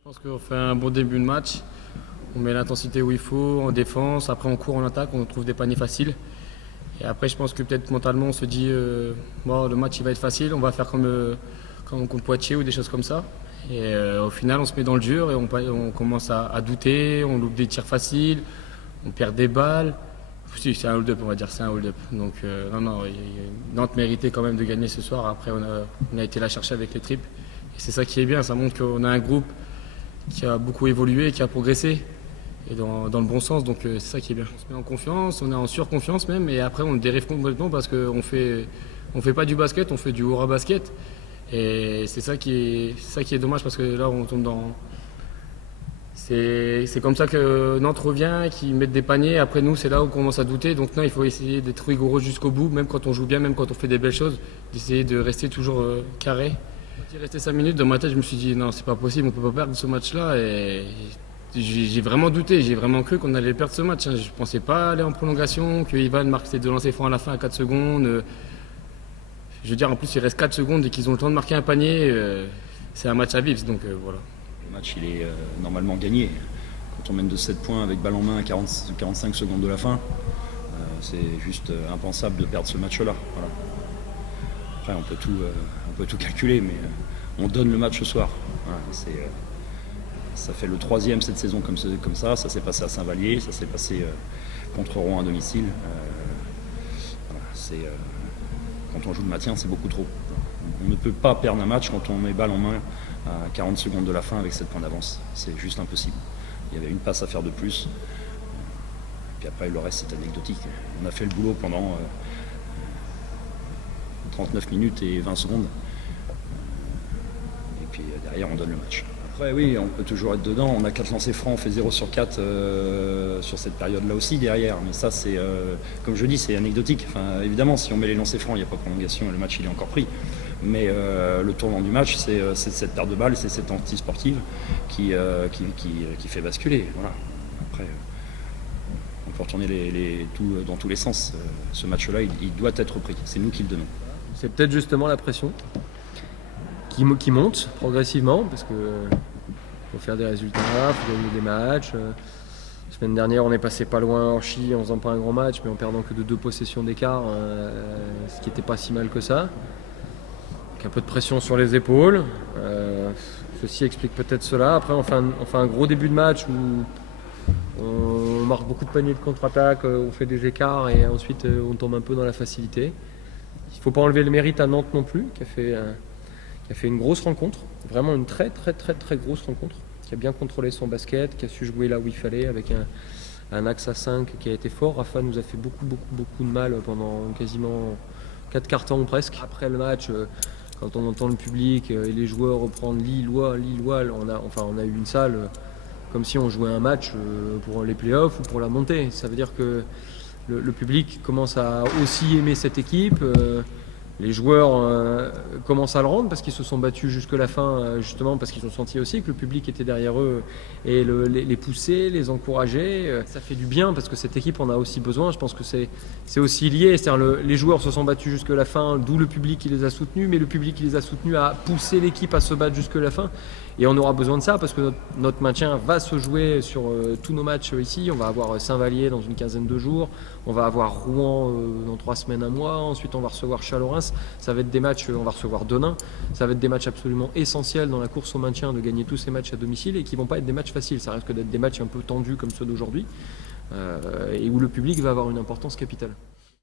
Je pense qu'on fait un bon début de match. On met l'intensité où il faut, en défense. Après, on court en attaque, on trouve des paniers faciles. Et après, je pense que peut-être mentalement, on se dit bon, le match il va être facile, on va faire comme contre Poitiers ou des choses comme ça. Et au final, on se met dans le dur et on commence à douter, on loupe des tirs faciles, on perd des balles. Si, c'est un hold-up, on va dire, c'est un hold-up. Donc, non, Nantes méritait quand même de gagner ce soir. Après, on a été la chercher avec les tripes. Et c'est ça qui est bien, ça montre qu'on a un groupe qui a beaucoup évolué, qui a progressé, et dans le bon sens, donc c'est ça qui est bien. On se met en confiance, on est en surconfiance même, et après on dérive complètement parce qu'on fait pas du basket, on fait du hurrah basket, et c'est ça qui est dommage parce que là on tombe dans... C'est comme ça que Nantes revient, qu'ils mettent des paniers, après nous c'est là où on commence à douter, donc non, il faut essayer d'être rigoureux jusqu'au bout, même quand on joue bien, même quand on fait des belles choses, d'essayer de rester toujours carré. Quand il restait 5 minutes, dans ma tête je me suis dit non, c'est pas possible, on peut pas perdre ce match-là, et j'ai vraiment douté, j'ai vraiment cru qu'on allait perdre ce match. Je ne pensais pas aller en prolongation, que Ivan marque ses 2 lancers francs à la fin à 4 secondes. Je veux dire, en plus, il reste 4 secondes et qu'ils ont le temps de marquer un panier. C'est un match à vivre, donc voilà. Le match, il est normalement gagné. Quand on mène de 7 points avec balle en main à 45 secondes de la fin, c'est juste impensable de perdre ce match-là. Voilà. Après, on peut tout calculer, mais on donne le match ce soir. Voilà, ça fait le 3e cette saison comme ça. Ça s'est passé à Saint-Vallier, ça s'est passé contre Rouen à domicile. Voilà, quand on joue le maintien, c'est beaucoup trop. On ne peut pas perdre un match quand on met balle en main à 40 secondes de la fin avec 7 points d'avance. C'est juste impossible. Il y avait une passe à faire de plus. Puis après, le reste, c'est anecdotique. On a fait le boulot pendant 39 minutes et 20 secondes. Et puis derrière, on donne le match. Après, oui, on peut toujours être dedans. On a 4 lancers francs, on fait 0 sur 4 sur cette période-là aussi derrière. Mais ça, c'est, comme je dis, c'est anecdotique. Enfin, évidemment, si on met les lancers francs, il n'y a pas de prolongation et le match, il est encore pris. Mais le tournant du match, c'est cette perte de balle, c'est cette anti-sportive qui fait basculer. Voilà. Après, on peut retourner tout dans tous les sens. Ce match-là, il doit être pris. C'est nous qui le donnons. C'est peut-être justement la pression qui monte progressivement, parce que faut faire des résultats, il faut gagner des matchs. La semaine dernière, on est passé pas loin en Chi en faisant pas un grand match, mais en perdant que de 2 possessions d'écart, ce qui n'était pas si mal que ça. Donc un peu de pression sur les épaules. Ceci explique peut-être cela. Après, on fait un gros début de match où on marque beaucoup de paniers de contre-attaque, on fait des écarts et ensuite on tombe un peu dans la facilité. Il ne faut pas enlever le mérite à Nantes non plus, qui a fait une grosse rencontre, vraiment une très grosse rencontre, qui a bien contrôlé son basket, qui a su jouer là où il fallait avec un axe à 5 qui a été fort. Rafa nous a fait beaucoup de mal pendant quasiment 4 quarts-temps presque. Après le match, quand on entend le public et les joueurs reprendre Lillois, on a eu une salle comme si on jouait un match pour les playoffs ou pour la montée. Ça veut dire que le public commence à aussi aimer cette équipe. Les joueurs commencent à le rendre parce qu'ils se sont battus jusque la fin, justement parce qu'ils ont senti aussi que le public était derrière eux et les pousser, les encourager. Ça fait du bien parce que cette équipe en a aussi besoin. Je pense que c'est aussi lié. C'est-à-dire les joueurs se sont battus jusque la fin, d'où le public qui les a soutenus, mais le public qui les a soutenus a poussé l'équipe à se battre jusque la fin. Et on aura besoin de ça parce que notre maintien va se jouer sur tous nos matchs ici. On va avoir Saint-Vallier dans une quinzaine de jours. On va avoir Rouen dans 3 semaines, un mois. Ensuite, on va recevoir Chalorens. Ça va être des matchs, on va recevoir Denain. Ça va être des matchs absolument essentiels dans la course au maintien de gagner tous ces matchs à domicile et qui ne vont pas être des matchs faciles. Ça risque d'être des matchs un peu tendus comme ceux d'aujourd'hui et où le public va avoir une importance capitale.